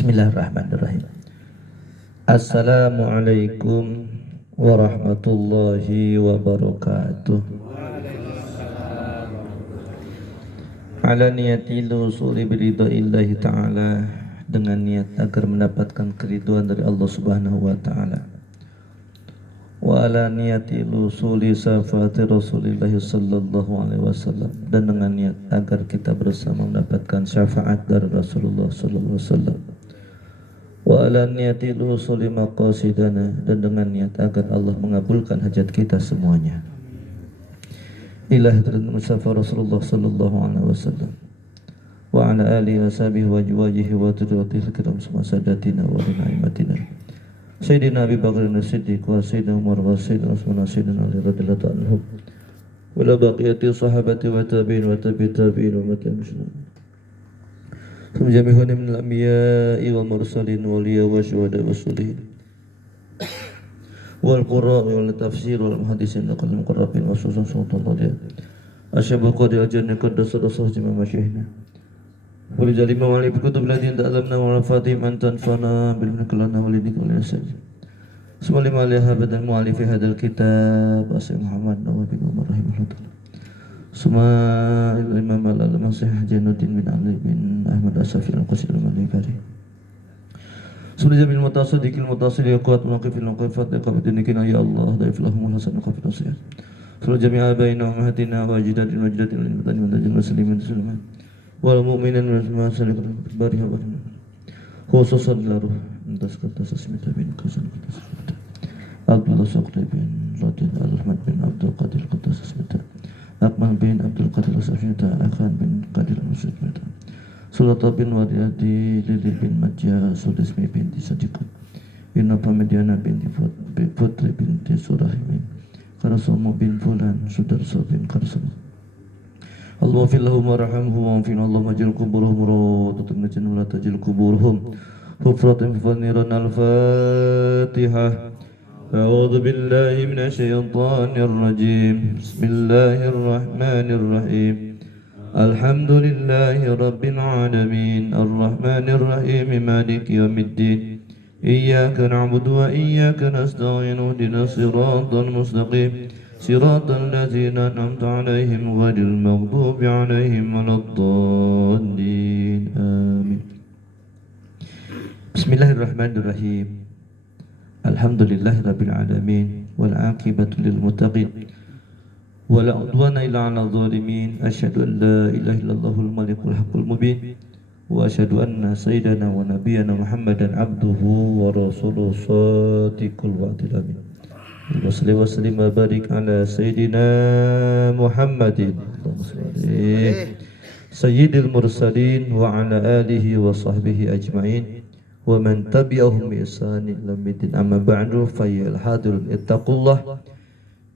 Bismillahirrahmanirrahim. Assalamualaikum warahmatullahi wabarakatuh. Ala niyati lusuli biridaillahi ta'ala, dengan niat agar mendapatkan keriduan dari Allah Subhanahu wa ta'ala. Wa ala niyati lusuli safati Rasulillahi sallallahu alaihi wasallam, dan dengan niat agar kita bersama mendapatkan syafaat dari Rasulullah sallallahu alaihi wasallam. Wa ala niyati lusuli maqasidana, dan dengan niat agar Allah mengabulkan hajat kita semuanya. Ila hadratil Mustafa Rasulullah sallallahu alaihi wasallam wa ala alihi wa sahbihi wa ajwajihi wa dhurriyyatihi kiram semua sadatina wa naimatina Sayyidina Abi Bakar as-Siddiq wa Sayyidina Umar wa Sayyidina Utsman wa Sayyidina Ali radhiyallahu anhum wa la baqiyati sahabati wa tabi'in wa tabi'in wa muslimin Jami'un min al-anbiya'i wal mursalin wal awliya wa syuhada wa sholihin wal qurra'i wal tafsir wal muhaddisin wal muqarrabin wa sunan sultan asyabu qadi ajana qaddasa rasul jama masyaihna wal jalima wal kutub ladin ta'lamna wa fatim an tanfana bil miklana wal dikul nasaj Bismillah al-habad al-mu'alif hadal kitab Asy Muhammad Nawawi bin Umar rahimahullah Suma Imam al-Masih Jainuddin bin Ali bin Ahmad As-Safi al-Qasir al-Malibari Sura Jamil Mutasaddiqil Mutasil Yaqat Maqifil Maqifat Yaqabidinikina ya Allah Daiflahumul Hasan Qafid Nasir Sura Jami'a Baina Ummahatina wa Ajidatin wa Ajidatin Al-Mutani wa Najil Muslimin Sulaiman Wal Mu'minin wa Salikan Bariha wa Khususan laruh Entas kata sesmita bin Kusan kata sesmita Abdullah Saqri bin Radin Al-Ahmad bin Abdul Qadir kata sesmita Akmal bin Abdul Qadir Sesmita Akhan bin Qadir Sesmita Sulata bin Wadiyati Lili bin Majya Sulismi binti Sadiqut Inna Pamediana binti Putri binti Surahimin Karasomo bin Fulan Sudarso bin Karsam Allah filahum wa rahamhum wa anfin Allah majil kuburuhum Ratutum najin wa la tajil kuburuhum Hufratim faniran al-Fatihah A'udzu billahi minasyaitonir rajim Bismillahirrahmanirrahim Alhamdulillahi rabbil alamin Arrahmanir rahim maliki yaumiddin Iyyaka na'budu wa iyyaka nasta'in ihdinas siratal mustaqim siratal ladzina an'amta 'alaihim ghairil maghdubi 'alaihim waladdallin amin Bismillahirrahmanirrahim Alhamdulillahirabbil alamin wal 'aqibatu lil muttaqin wala udwana illa 'alal zalimin asyhadu an la ilaha illallahul malikul haqqul mubin wa asyhadu anna sayyidana wa nabiyyana Muhammadan abduhu wa rasuluhu shadiqul wa'dil amin wa sallallahu wa sallim wa barik ala sayyidina Muhammadin sayyidil mursalin wa ala alihi wa sahbihi ajma'in wa man tabi'ahum bi ihsanin ila yaumil amma ba'du fa ya hadirun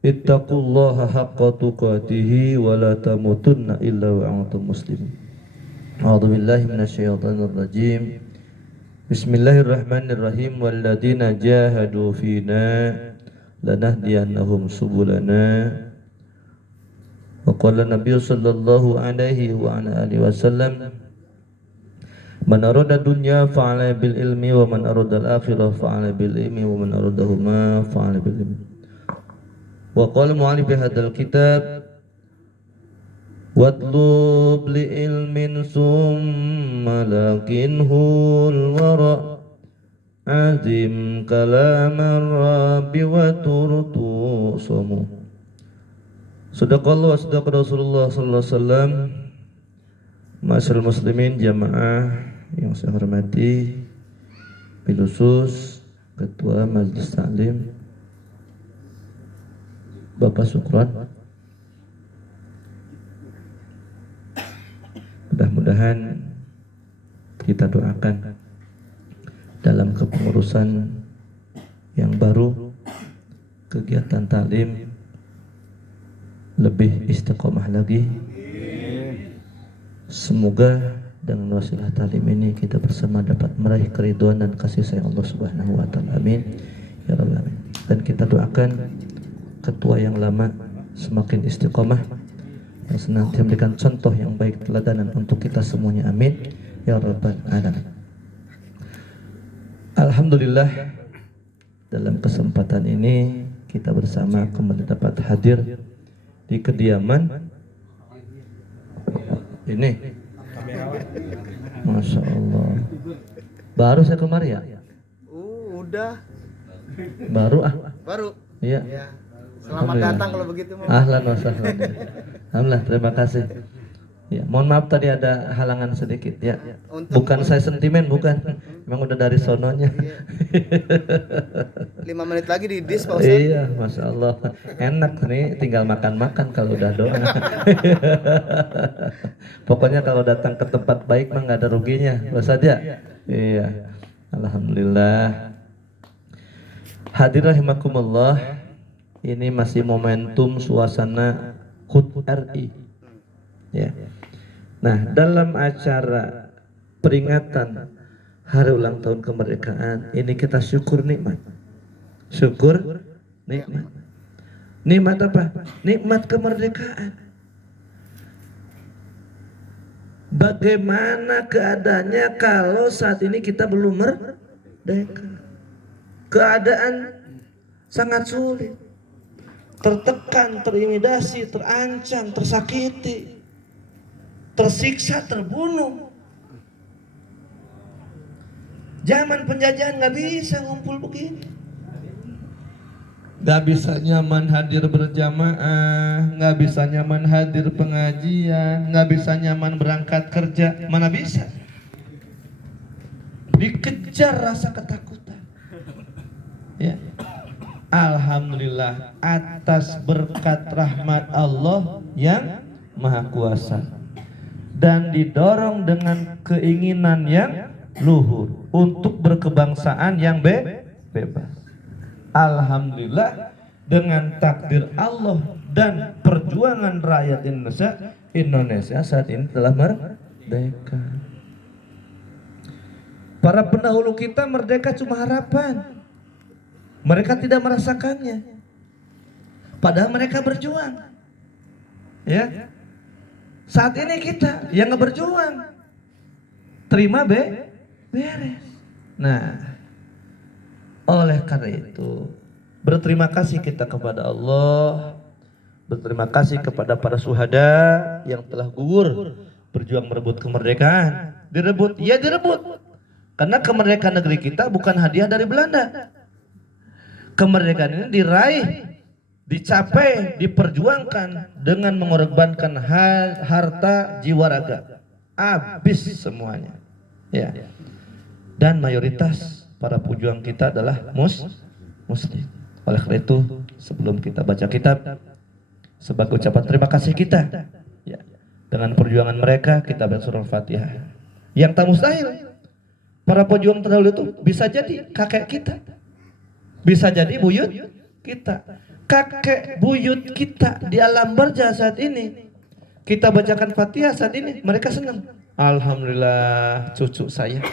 ittaqullaha haqqa tuqatih wa la tamutunna illa wa antum muslimun a'udzu billahi minasyaitonir rajim bismillahirrahmanirrahim walladzina jahadu fina lanahdiyannahum subulana wa qala nabiyyu sallallahu alaihi wa ala alihi wasallam Man arada dunya fa'ala bil ilmi wa man arada al-akhirah fa'ala bil ilmi wa man aradahuma fa'ala bil ilmi. Wa qala mu'allif hadzal kitab watlub li ilmin summa lakinhul wara azim kalamar rabbi wa turtu sumu. Sadaqallahu wa sadaqa Rasulullah sallallahu alaihi wasallam. Ma'asyiral muslimin jamaah yang saya hormati, bil khusus Ketua Majelis Taklim Bapak Sukron, mudah-mudahan kita doakan dalam kepengurusan yang baru kegiatan taklim lebih istiqomah lagi. Semoga dengan wasilah talim ini kita bersama dapat meraih keridhaan dan kasih sayang Allah Subhanahu wa taala. Amin ya rabbal alamin. Dan kita doakan ketua yang lama semakin istiqomah, yang senantiasa memberikan contoh yang baik, teladanan untuk kita semuanya. Amin ya rabbal alamin. Alhamdulillah dalam kesempatan ini kita bersama kembali dapat hadir di kediaman ini. Masya Allah. Baru saya kemari ya? Udah. Baru Baru. Iya. Ya. Selamat datang kalau begitu. Ahlan wa sahlan. Alhamdulillah, terima kasih. Ya, mohon maaf tadi ada halangan sedikit ya. Bukan saya sentimen, bukan. Memang udah dari sononya. 5 menit lagi di dis Pak Ustaz. Iya, Masya Allah. Enak nih, tinggal makan-makan kalau udah doa. Pokoknya kalau datang ke tempat baik mah nggak ada ruginya, Pak Ustaz ya. Iya, Alhamdulillah. Hadir rahimakumullah. Ini masih momentum suasana HUT RI. Ya. Nah, dalam acara peringatan hari ulang tahun kemerdekaan ini kita syukur nikmat. Syukur nikmat. Nikmat apa? Nikmat kemerdekaan. Bagaimana keadaannya kalau saat ini kita belum merdeka? Keadaan sangat sulit. Tertekan, terintimidasi, terancam, tersakiti, tersiksa, terbunuh. Zaman penjajahan nggak bisa ngumpul begini. Nggak bisa nyaman hadir berjamaah, nggak bisa nyaman hadir pengajian, nggak bisa nyaman berangkat kerja, mana bisa? Dikejar rasa ketakutan. Ya. Alhamdulillah atas berkat rahmat Allah yang Maha Kuasa dan didorong dengan keinginan yang luhur untuk berkebangsaan yang bebas. Alhamdulillah dengan takdir Allah dan perjuangan rakyat Indonesia saat ini telah merdeka. Para pendahulu kita merdeka cuma harapan. Mereka tidak merasakannya. Padahal mereka berjuang. Ya. Saat ini kita yang nggak berjuang. Terima beres. Nah, oleh karena itu berterima kasih kita kepada Allah. Berterima kasih kepada para syuhada yang telah gugur berjuang merebut kemerdekaan. Direbut, ya direbut. Karena kemerdekaan negeri kita bukan hadiah dari Belanda. Kemerdekaan ini diraih, dicapai, diperjuangkan dengan mengorbankan harta, jiwa, raga. Habis semuanya. Ya. Dan mayoritas para pejuang kita adalah muslim. Oleh karena itu, sebelum kita baca kitab, sebagai ucapan terima kasih kita, ya, dengan perjuangan mereka kita baca surah Al-Fatihah. Yang tak mustahil, para pejuang terdahulu itu bisa jadi kakek kita. Bisa jadi buyut kita, kakek buyut kita di alam barza saat ini. Kita bacakan Fatihah saat ini, mereka senang. Alhamdulillah cucu saya,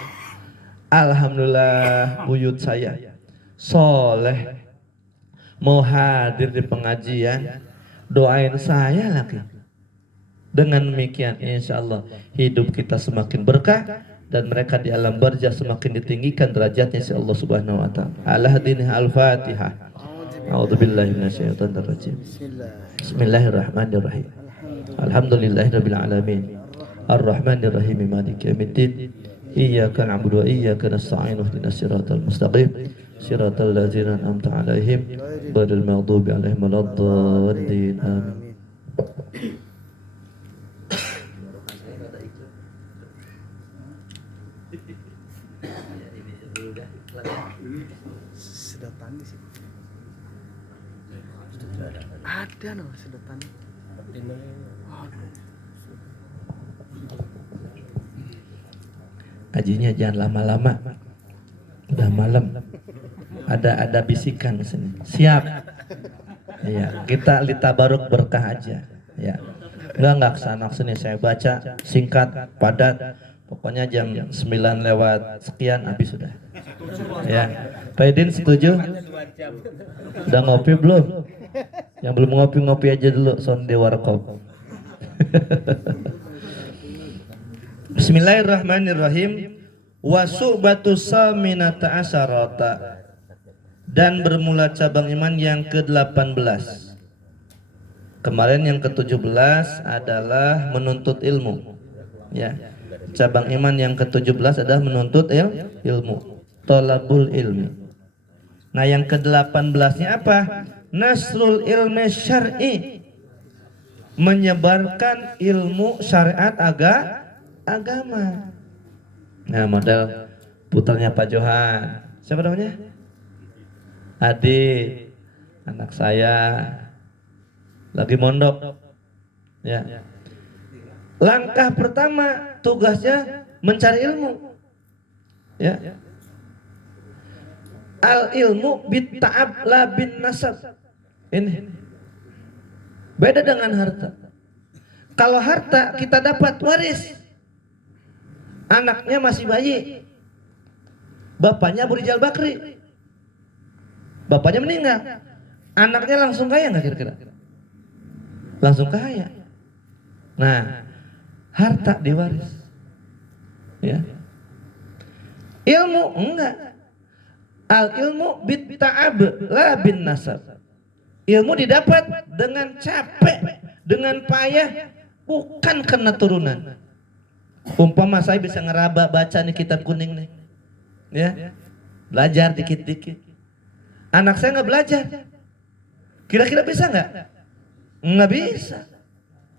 alhamdulillah buyut saya soleh, mau hadir di pengajian, doain saya lagi. Dengan demikian insya Allah hidup kita semakin berkah dan mereka di alam barzah semakin ditinggikan derajatnya si Allah Subhanahu wa taala. Al-Fatihah. A'udzubillahi minasyaitonir rajim. Bismillahirrahmanirrahim. Alhamdulillahirabbil alamin. Arrahmanir rahim maliki yaumiddin. Iyyaka na'budu wa iyyaka nasta'in ihdinas siratal mustaqim. Siratal ladzina an'amta 'alaihim ghairil maghdubi 'alaihim waladdallin. Amin. Sedotan sih. Ada no sedotan. Kajinya jangan lama-lama. Udah malam. Ada bisikan di sini. Siap. Ya, kita litabaruk berkah aja. Ya. Enggak kesana sini saya baca singkat, padat. Pokoknya jam 9 lewat sekian habis sudah. Ya. Pak Edin setuju? Udah ngopi belum? Yang belum ngopi aja dulu sonde warkop. Bismillahirrahmanirrahim. wa su'batu saminata asyarata, dan bermula cabang iman yang ke-18. Kemarin yang ke-17 adalah menuntut ilmu. Ya. Cabang iman yang ke-17 adalah menuntut ilmu. Thalabul ilmi. Nah, yang ke-18-nya apa? Nasrul ilmi syar'i. Menyebarkan ilmu syariat agama. Nah, model putarnya Pak Johan. Siapa namanya? Adik, anak saya lagi mondok. Ya. Langkah pertama tugasnya mencari ilmu. Ya. Al ilmu bit ta'ab la bin nasab. Ini beda dengan harta. Kalau harta kita dapat waris, anaknya masih bayi, bapaknya Abu Rijal Bakri, bapaknya meninggal, anaknya langsung kaya nggak kira-kira? Langsung kaya. Nah, harta diwaris. Ya. Ilmu enggak. Al ilmu bit ta'ab la bin nasab. Ilmu didapat dengan capek, dengan payah, bukan karena turunan. Umpama saya bisa ngeraba baca nih kitab kuning nih, ya, belajar dikit-dikit. Anak saya nggak belajar, kira-kira bisa nggak? Nggak bisa.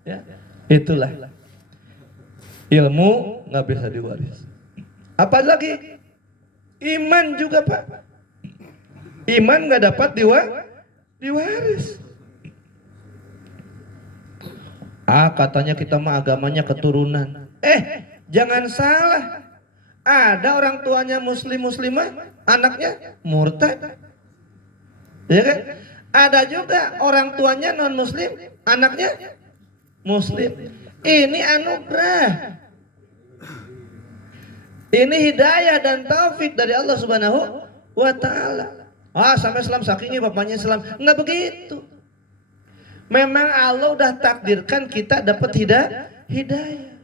Ya, itulah ilmu nggak bisa diwaris. Apalagi iman juga Pak. Iman nggak dapat diwaris. Katanya kita mah agamanya keturunan. Jangan salah. Ada orang tuanya muslimah, anaknya murtad. Ya kan? Ada juga orang tuanya non muslim, anaknya muslim. Ini anugerah. Ini hidayah dan taufik dari Allah Subhanahu wa taala. Sampai Islam sakingnya bapaknya Islam. Enggak begitu. Memang Allah udah takdirkan kita dapat hidayah.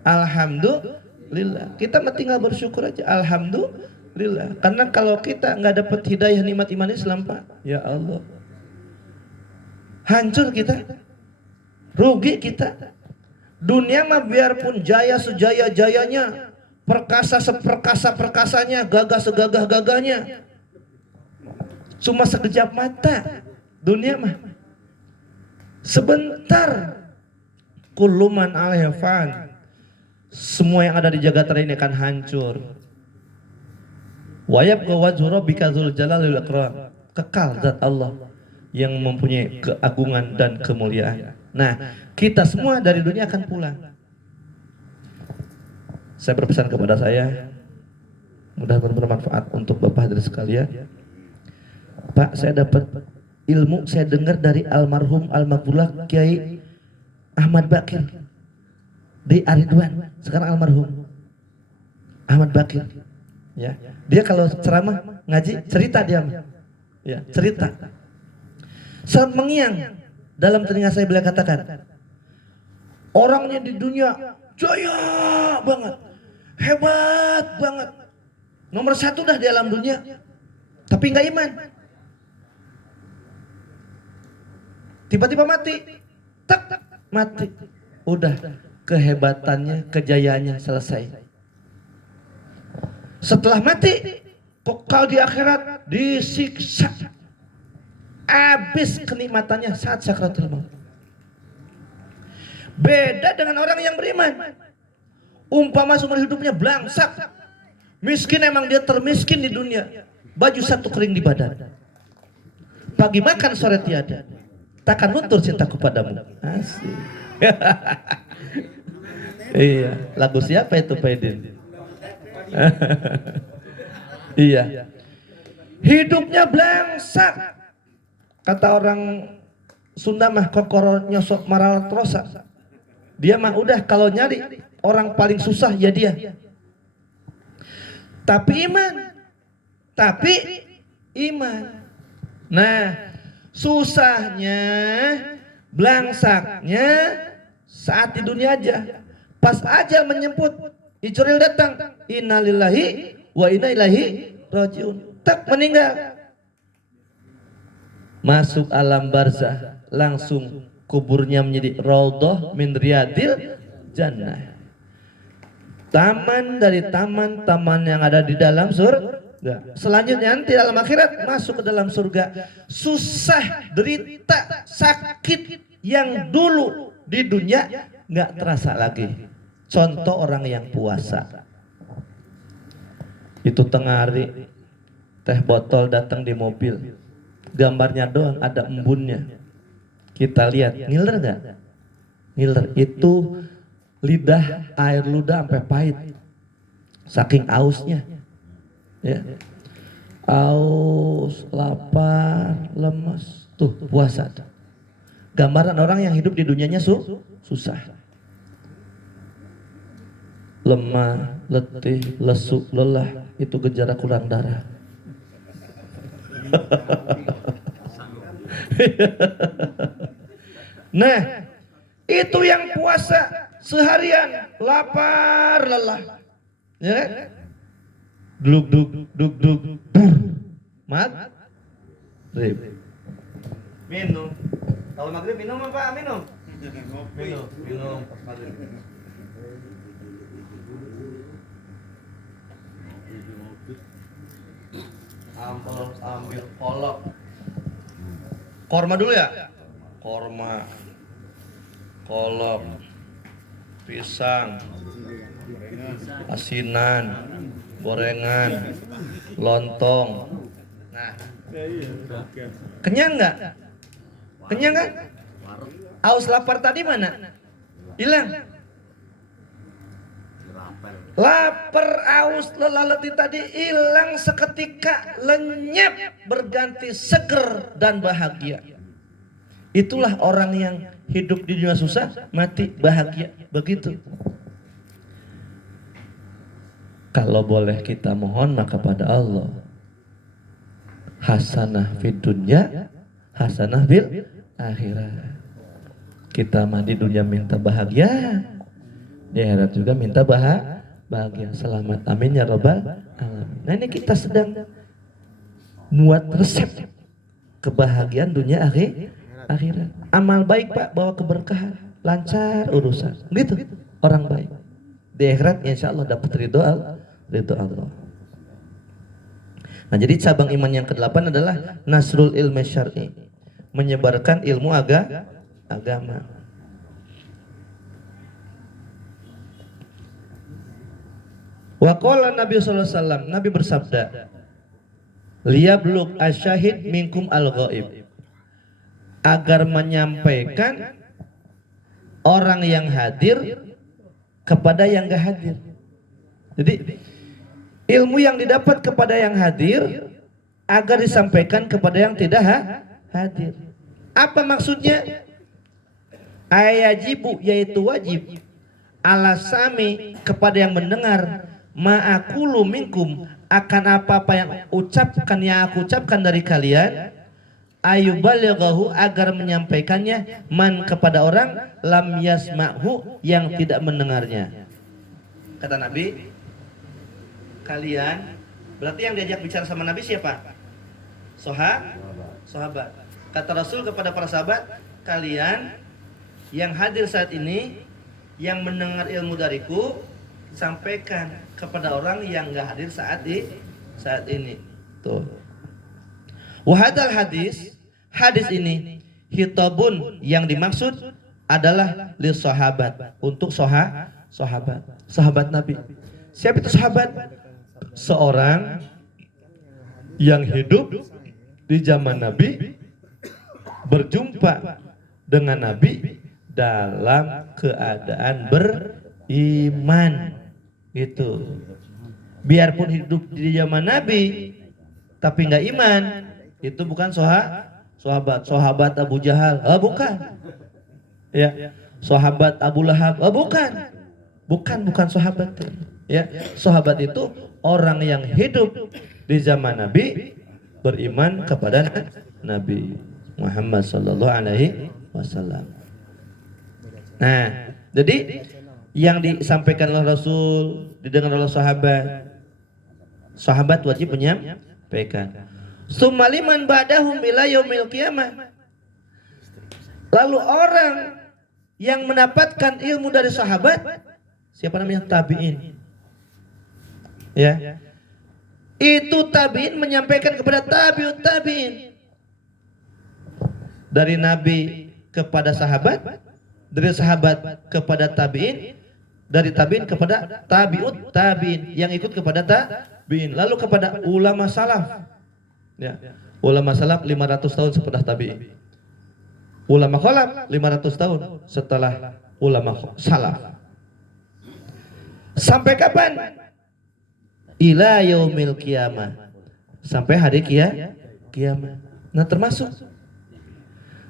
Alhamdulillah. Kita mah tinggal bersyukur aja. Alhamdulillah. Karena kalau kita nggak dapat hidayah nikmat iman Islam Pak, ya Allah, hancur kita, rugi kita. Dunia mah biarpun jaya sejaya-jayanya, perkasa seperkasa-perkasanya, gagah segagah-gagahnya, cuma sekejap mata. Dunia mah sebentar. Kulluman alaiha fan. Semua yang ada di jagat raya ini akan hancur. Wa yabqa wajhu rabbika dzul jalali wal ikram. Kekal zat Allah yang mempunyai keagungan dan kemuliaan. Nah, kita semua dari dunia akan pulang. Saya berpesan kepada saya, mudah-mudahan bermanfaat untuk Bapak hadirin sekalian. Pak, saya dapat ilmu, saya dengar dari almarhum almarhumah Kiai Ahmad Bakir di Aridwan, sekarang almarhum Ahmad Bakir. Ya, dia kalau ceramah ngaji cerita dia, ya cerita. Saat mengiang dalam telinga saya beliau katakan, orangnya di dunia jaya banget, hebat banget, nomor 1 dah di alam dunia, tapi nggak iman. Tiba-tiba mati, tak mati, udah kehebatannya, kejayaannya selesai. Setelah mati, kekal di akhirat, disiksa, habis kenikmatannya saat sakaratul maut. Beda dengan orang yang beriman. Umpama seumur hidupnya blangsak, miskin, emang dia termiskin di dunia, baju satu kering di badan, pagi makan sore tiada, takkan luntur cintaku padamu. Asik. Iya, lagu siapa itu Pak Edin? Iya, hidupnya blangsak. Kata orang Sunda mah kokoro nyosok maral trosa. Dia mah udah kalau nyari orang paling susah ya dia. Tapi iman. Nah, susahnya, blangsaknya saat di dunia aja. Pas ajal menjemput, Israil datang, innalillahi wa inna ilaihi rajiun. Tak meninggal. Masuk alam barzah, langsung kuburnya menjadi raudhah min riyadil jannah. Taman dari taman-taman yang ada di dalam surga. Selanjutnya nanti dalam akhirat masuk ke dalam surga. Susah, derita, sakit yang dulu di dunia nggak terasa lagi. Contoh orang yang puasa. Itu tengah hari, teh botol datang di mobil. Gambarnya doang ada embunnya. Kita lihat, ngiler nggak? Ngiler itu lidah, air ludah sampai pahit saking ausnya ya. Aus, lapar, lemas, tuh puasa. Gambaran orang yang hidup di dunianya susah, lemah, letih, lesu, lelah, itu gejala kurang darah. Nah, itu yang puasa seharian lapar lelah, ya kan? Duk duk duk duk, maghrib minum. Kalau maghrib minum apa? Minum pas maghrib. Ambil kolak. Korma dulu ya. Korma, kolak, pisang, asinan, gorengan, lontong. Nah, kenyang nggak? Kenyang kan? Aus lapar tadi mana? Hilang. Lapar, aus, lelah, letih tadi hilang seketika, lenyap, berganti seger dan bahagia. Itulah orang yang hidup di dunia susah, mati bahagia. Begitu. Kalau boleh kita mohon maka pada Allah, hasanah fid dunya, hasanah fil akhirat. Kita mah di dunia minta bahagia, di akhirat juga minta bahagia. Selamat, amin ya rabbal alamin. Nah ini kita sedang buat resep kebahagiaan dunia akhirat. Amal baik Pak bawa keberkahan, lancar urusan. Gitu orang baik. Di akhirat insya Allah dapat ridho Allah. Nah jadi cabang iman yang ke-8 adalah nasrul ilmi syar'i, menyebarkan ilmu agama. Wa qala Nabi sallallahu alaihi wasallam, Nabi bersabda, liyablugh asyahid minkum al-ghaib, agar menyampaikan orang yang hadir kepada yang gak hadir. Jadi ilmu yang didapat kepada yang hadir agar disampaikan kepada yang tidak hadir. Apa maksudnya? Ayajibu, yaitu wajib, ala sami, kepada yang mendengar, ma'akulu minkum, akan apa-apa yang aku ucapkan dari kalian, ayubalighahu, agar menyampaikannya, man, kepada orang, lam yasma'hu, yang tidak mendengarnya. Kata Nabi, kalian, berarti yang diajak bicara sama Nabi siapa? Sahabat. Kata Rasul kepada para sahabat, kalian yang hadir saat ini, yang mendengar ilmu dariku, sampaikan kepada orang yang enggak hadir saat ini. Tuh. Wahadal hadis ini hitabun, yang dimaksud adalah li sahabat, untuk sahabat Nabi. Siapa itu sahabat? Seorang yang hidup di zaman Nabi, berjumpa dengan Nabi dalam keadaan beriman. Gitu. Biarpun hidup di zaman Nabi tapi nggak iman, itu bukan sahabat Abu Jahal, bukan. Ya, sahabat Abu Lahab, bukan sahabat. Ya, sahabat itu orang yang hidup di zaman Nabi, beriman kepada Nabi Muhammad sallallahu alaihi wasallam. Nah, jadi yang disampaikan oleh Rasul didengar oleh sahabat. Sahabat wajib menyampaikan. Summa liman ba'dahum ila yaumil qiyamah. Lalu orang yang mendapatkan ilmu dari sahabat, siapa namanya? Tabi'in. Ya. Itu tabi'in menyampaikan kepada tabi'ut tabi'in. Dari nabi kepada sahabat, dari sahabat kepada tabi'in, dari tabi'in kepada tabi'ut tabi'in yang ikut kepada tabi'in, lalu kepada ulama salaf. Ya. Ulama salaf 500 tahun setelah tabi'in. Ulama khalaf 500 tahun setelah ulama salaf. Sampai kapan? Ila yaumil qiyamah. Sampai hari kiamat. Nah, termasuk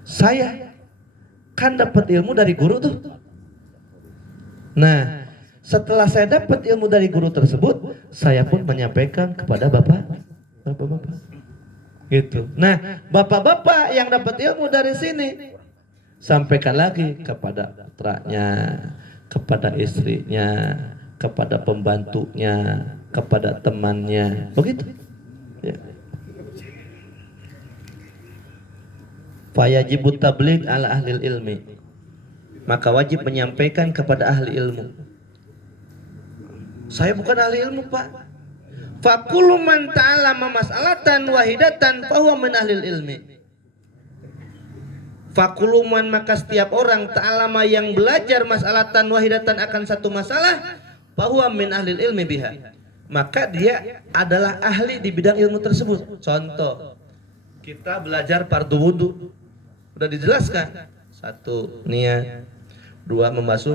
saya kan dapat ilmu dari guru tuh. Nah, setelah saya dapat ilmu dari guru tersebut, saya pun menyampaikan kepada bapak-bapak. Gitu. Nah, bapak-bapak yang dapat ilmu dari sini, sampaikan lagi kepada putranya, kepada istrinya, kepada pembantunya, kepada temannya. Begitu. Ya. Fayajibut tabligh ala ahli ilmi. Maka wajib menyampaikan kepada ahli ilmu. Saya bukan ahli ilmu, Pak. Fakulu man ta'allama mas'alatan wahidatan fahuwa min ahlil ilmi. Fakulu man, maka setiap orang ta'allama yang belajar mas'alatan wahidatan akan satu masalah, fahuwa min ahlil ilmi biha. Maka dia adalah ahli di bidang ilmu tersebut. Contoh, kita belajar fardu wudu. Sudah dijelaskan. 1. Niat. 2. Membasuh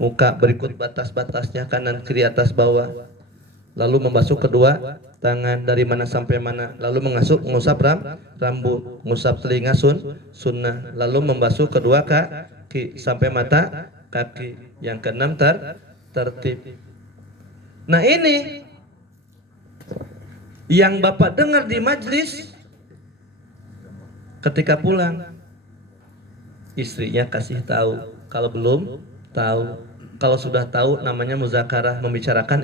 muka, berikut batas-batasnya kanan kiri atas bawah. Lalu membasuh kedua tangan dari mana sampai mana, lalu mengusap rambut, mengusap telinga sunnah, lalu membasuh kedua kaki sampai mata kaki. Yang keenam tertib. Nah, ini yang Bapak dengar di majelis, ketika pulang istrinya kasih tahu, kalau belum tahu. Kalau sudah tahu namanya muzakarah, membicarakan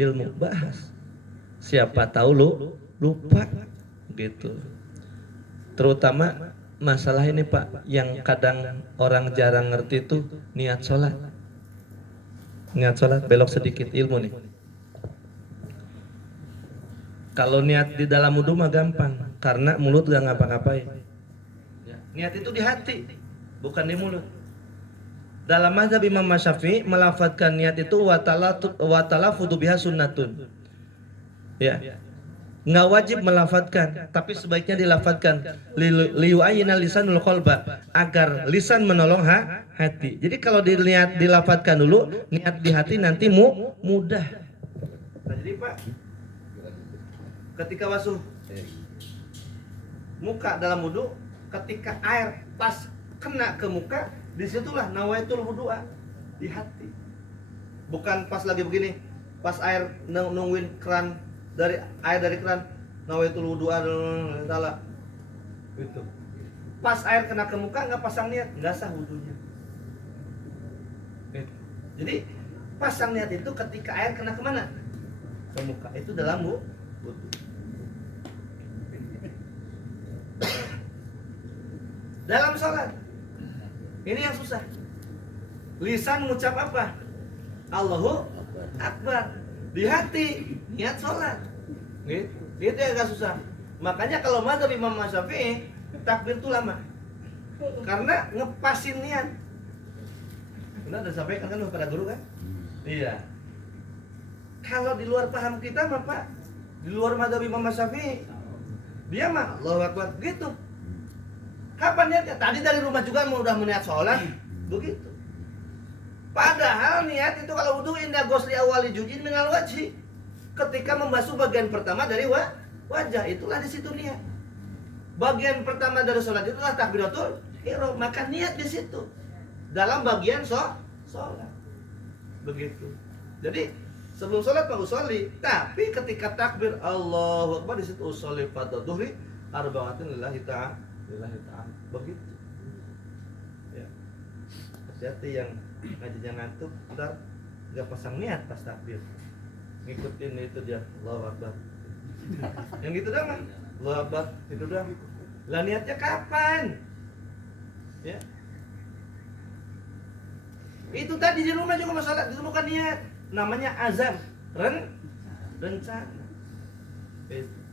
ilmu, bahas. Siapa tahu lupa gitu. Terutama masalah ini, Pak, yang kadang orang jarang ngerti itu niat sholat. Niat sholat, belok sedikit ilmu nih. Kalau niat di dalam wudu mah gampang, karena mulut gak ngapa-ngapain. Niat itu di hati, bukan di mulut. Dalam mazhab Imam Syafi'i, melafadzkan niat itu wa talaffudu biha sunnatun. Ya. Nggak wajib melafadzkan, tapi sebaiknya dilafadzkan liyu'ayyina lisanul qalba, agar lisan menolong hati. Jadi kalau dilihat dilafadzkan dulu, niat di hati nanti mudah. Nah, jadi Pak, ketika basuh muka dalam wudu, ketika air pas kena ke muka, disitulah nawaitul wudu'a, di hati. Bukan pas lagi begini, pas air nungguin keran, dari air dari keran, nawaitul wudu'a tala gitu. Pas air kena ke muka nggak pasang niat, nggak sah wudunya. Jadi pasang niat itu ketika air kena kemana? Ke muka. Itu dalam wudu. Dalam sholat ini yang susah. Lisan mengucap apa? Allahu Akbar. Di hati niat sholat. Gitu. Itu yang agak susah. Makanya kalau mazhab Imam Syafi'i, takbir itu lama. Karena ngepasin niat. Benar udah sampaikan kan kepada guru kan? Iya. Kalau di luar paham kita mah Pak, di luar mazhab Imam Syafi'i, dia mah Allahu Akbar gitu. Kapan niatnya? Tadi dari rumah juga udah meniat sholat, begitu. Padahal niat itu kalau wudu indah gosli awali jujin minal wajhi. Ketika membasuh bagian pertama dari wajah, itulah di situ niat. Bagian pertama dari sholat itulah takbiratul ihram, maka niat di situ. Dalam bagian sholat, begitu. Jadi sebelum sholat Pak usolli, tapi ketika takbir Allahu Akbar di situ usolli pada duhri arba'atin lillahi ta'ala. Begitu ya. Hati-hati yang ngajinya ngantuk, ntar gak pasang niat pas takbir. ngikutin itu dia, Allahu Akbar. Yang gitu doang kan? Allahu Akbar, itu doang. Lah niatnya kapan? Ya. Itu tadi di rumah juga masalah, itu bukan niat. Namanya azam, rencana.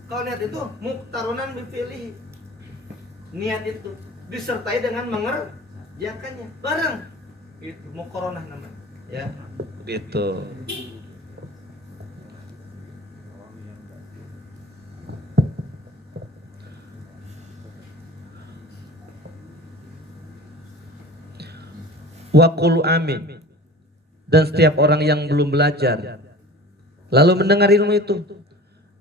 Kalau niat itu muktaronan bifilihi. Niat itu disertai dengan mengerjakannya bareng. Itu muqaranah namanya. Ya, begitu. Wa qulu amin. Dan setiap orang yang belum belajar lalu mendengar ilmu itu,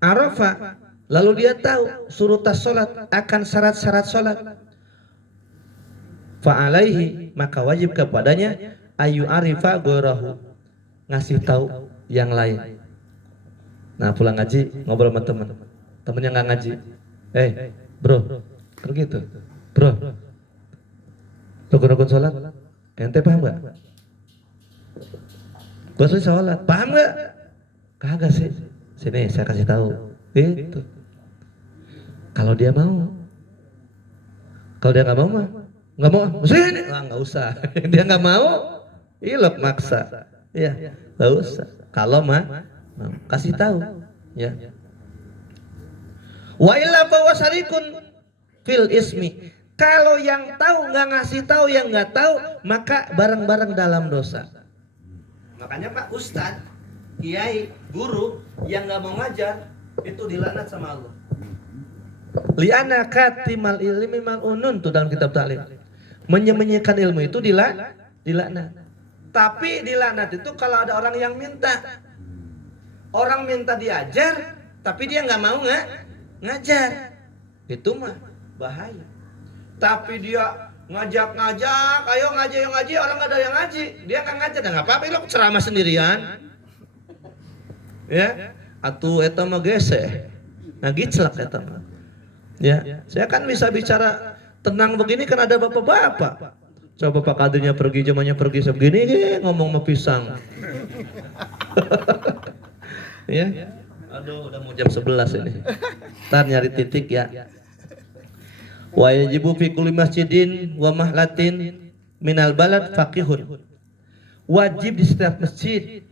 arafa, lalu dia tahu surutas salat, akan syarat-syarat salat, fa alaihi, maka wajib kepadanya ayu arifa ghairahu, ngasih tahu yang lain. Nah, pulang ngaji ngobrol sama temennya nggak ngaji, bro, begitu, bro, rukun-rukun salat ente paham gak? Gua sih sholat, paham gak? Kagak sih. Sini saya kasih tahu. Itu. Kalau dia mau, kalau dia nggak mau mah, nggak mau. Sini, nggak usah. Dia nggak mau, ilok maksa. Ya, nggak usah. Kalau mah, kasih tahu. Ya. Wa illa fawasarikun fil ismi. Kalau yang tahu nggak ngasih tahu, yang nggak tahu, maka bareng-bareng dalam dosa. Makanya Pak Ustadz, kiai, guru yang nggak mau ngajar itu dilaknat sama Allah. Li'ana katimal ilmi mal'unun, tuh dalam kitab ta'lim. Menyembunyikan ilmu itu dilaknat. Tapi dilaknat itu kalau ada orang yang minta. Orang minta diajar, tapi dia nggak mau ngajar. Itu mah bahaya. Tapi dia ngajak, ayo ngaji, orang nggak ada yang ngaji, dia kan ngajar, nggak apa-apa, lo ceramah sendirian, ya, atuh eta mah gese, ngagiclak eta mah, ya, saya kan bisa bicara tenang begini kan ada bapak-bapak, coba Pak Kadirnya pergi, zamannya pergi segini, ngomong mau pisang, ya, aduh udah mau jam 11 ini, ntar nyari titik ya. Wa yajibu fi kulli masjidin wa mahlatin minal balad faqihun. Wajib di setiap masjid,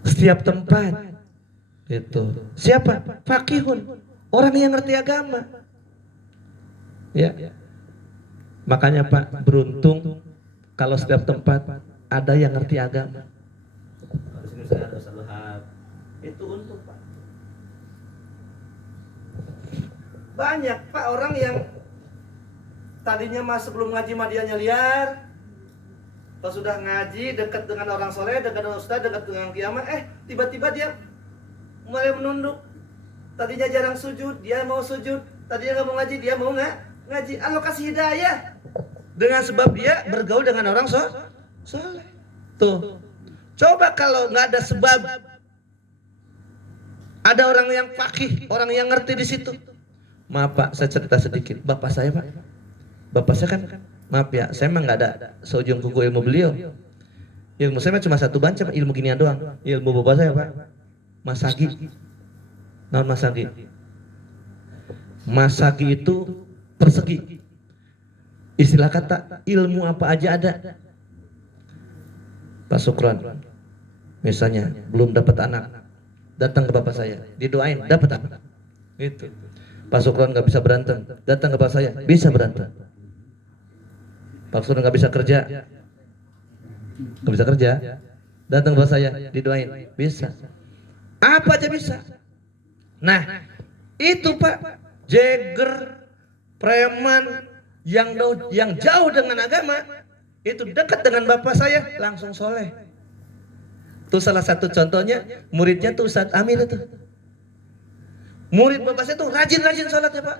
setiap tempat itu. Siapa? Faqihun, orang yang ngerti agama. Ya. Makanya Pak, beruntung kalau setiap tempat ada yang ngerti agama. Di sini saya ada salahab. Itu untung Pak. Banyak Pak orang yang tadinya mah sebelum ngaji madianya liar, kalau sudah ngaji dekat dengan orang soleh, dekat dengan ustaz, dekat dengan kiamat, tiba-tiba dia mulai menunduk. Tadinya jarang sujud, dia mau sujud. Tadinya nggak mau ngaji, dia mau ngaji. Allah kasih hidayah dengan sebab dia bergaul dengan orang soleh. Tuh, coba kalau nggak ada sebab, ada orang yang faqih, orang yang ngerti di situ. Maaf Pak, saya cerita sedikit. Bapak saya Pak, bapak saya kan, maaf ya, saya emang nggak ada seujung kuku ilmu beliau. Ilmu saya cuma satu banca, ilmu ginian doang. Ilmu bapak saya Pak, Masagi. Non Masagi. Masagi itu persegi. Istilah kata ilmu apa aja ada. Pak Sukron, misalnya belum dapat anak, datang ke bapak saya, didoain dapat anak. Itu. Pak Sukron nggak bisa berantem, datang ke bapak saya, bisa berantem. Pak Sukron nggak bisa kerja, datang ke bapak saya, didoain, bisa. Apa aja bisa. Nah, itu Pak, jeger, preman yang jauh dengan agama, itu dekat dengan bapak saya, langsung soleh. Itu salah satu contohnya, muridnya tuh Ustadz Amir itu. Murid bapak saya tuh rajin sholatnya Pak.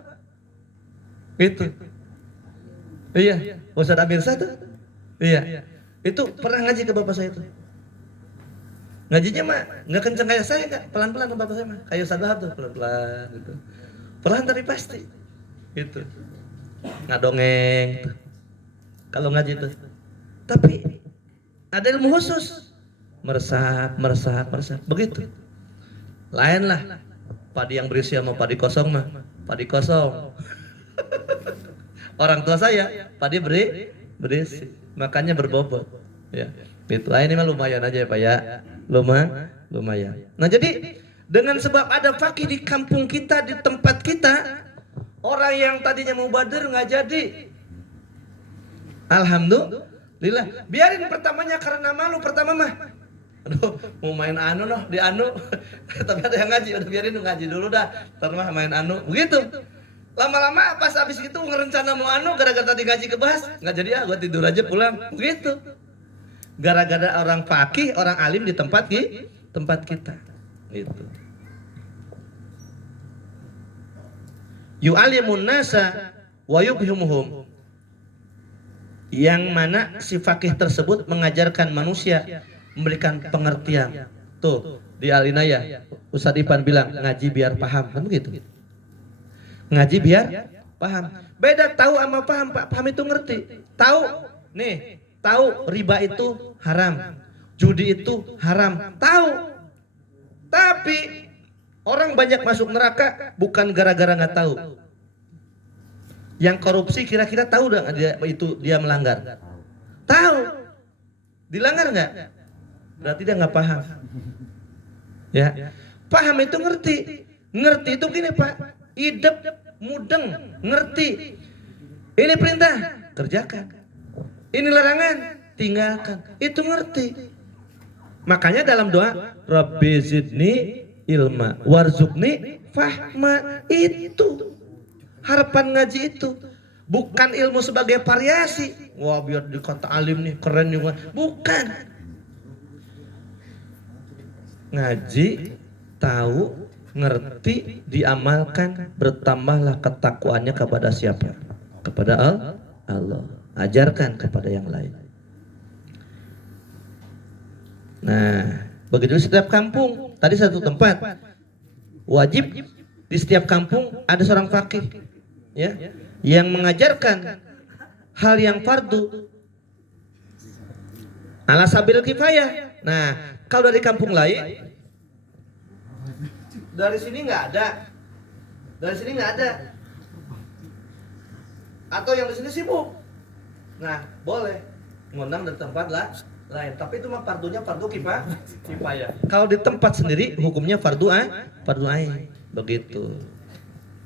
Itu. Iya, Ustadz Amir satu. Iya. Itu pernah ngaji ke bapak saya itu. Ngajinya mah nggak kenceng kayak saya, nggak, pelan-pelan ke bapak saya mah. Kayak Ustadz Wahab tuh pelan-pelan gitu. Pelan tapi pasti. Gitu. Ngadongeng tuh. Kalau ngaji tuh. Tapi ada ilmu khusus. meresap. Begitu. Lain lah. Padi yang berisi sama padi kosong mah. Padi kosong. Orang tua saya padi berisi. Makanya berbobot. Ya. Itu ini mah lumayan aja ya Pak ya. Lumayan. Nah jadi dengan sebab ada fakih di kampung kita, di tempat kita, orang yang tadinya mau bader nggak jadi. Alhamdulillah. Biarin pertamanya karena malu pertama mah. Aduh, mau main anu noh di anu. Tapi ada yang ngaji, udah biarin ngaji dulu dah. Ntar mah main anu. Begitu. Lama-lama pas habis itu ngerencana mau anu gara-gara tadi ngaji kebahas, nggak jadi gua tidur aja pulang. Begitu. Gara-gara orang fakih, orang alim di tempat kita. Gitu. Yu'alimun nasa wa yubhimuhum. Yang mana si fakih tersebut mengajarkan manusia, memberikan pengertian. Tuh di Al-Inayah Ustaz Ipan bilang ngaji biar paham, kan begitu. Ngaji biar paham. Beda tahu sama paham, Pak. Paham itu ngerti. Tahu riba itu haram, judi itu haram, tahu. Tapi orang banyak masuk neraka bukan gara-gara nggak tahu. Yang korupsi kira-kira tahu dong dia melanggar. Tahu. Dilanggar nggak? Berarti dia nggak paham. Ya. Paham itu ngerti. Ngerti itu gini Pak. Hidup mudeng, ngerti. Ini perintah, kerjakan. Ini larangan, tinggalkan. Itu ngerti. Makanya dalam doa Rabbi zidni ilma warzuqni fahma, itu harapan ngaji itu. Bukan ilmu sebagai variasi. Wah biar dikata alim nih keren juga. Bukan. Ngaji, tahu, ngerti, diamalkan, bertambahlah ketakwaannya kepada siapa? Kepada Allah. Ajarkan kepada yang lain. Nah, begitu di setiap kampung. Tadi satu tempat. Wajib di setiap kampung ada seorang fakih, ya, yang mengajarkan hal yang fardu ala sabil kifayah. Nah, kalau dari kampung lain, dari sini nggak ada, atau yang di sini sibuk. Nah, boleh ngundang dari tempat lain, tapi itu mah fardunya fardu kifayah. Kalau di tempat sendiri hukumnya fardu ain. Begitu.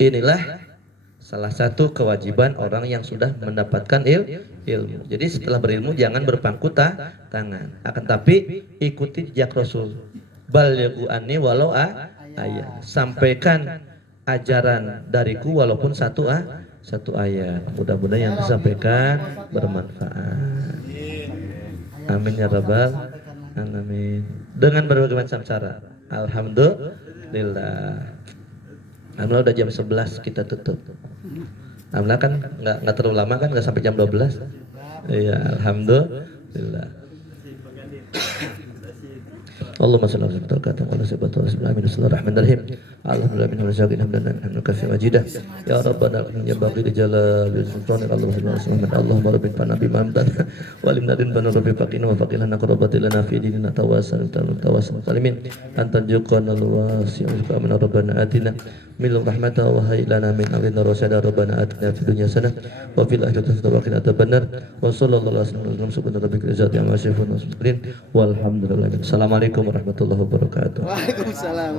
Inilah salah satu kewajiban orang yang sudah mendapatkan ilmu. Jadi setelah berilmu jangan berpangku tangan. Akan tapi ikuti jejak Rasul. Balighu anni walau ayat. Sampaikan ajaran dariku walaupun satu ayat. Mudah-mudahan yang disampaikan bermanfaat. Amin ya rabbal alamin. Dengan berbagai macam cara. Alhamdulillah. Alhamdulillah udah jam 11 kita tutup. Alhamdulillah kan nggak terlalu lama kan, nggak sampai jam 12. Iya, alhamdulillah. Allahumma shalli ala sayyidina wa ala sayyidina bismillahirrahmanirrahim. Alhamdulillah min razaqin hamdan katsir majidah. Ya rabbana ya baqi jalal sultan Allahumma salli Allahumma rabbina nabi mamdan wa limnadin bana rabbi faqina wa faqilana qurbatilana fi dinina tawassal salimin anta juqana alwasi wa min rabbana atina min rahmata wa hailana min amrina rasyada rabbana atina fid dunya hasanah wa fil akhirati hasanah wa qina adzabannar wa sallallahu alaihi wasallam subhana rabbika izzati amma yasifun walhamdulillah. Assalamualaikum warahmatullahi wabarakatuh. Waalaikumsalam.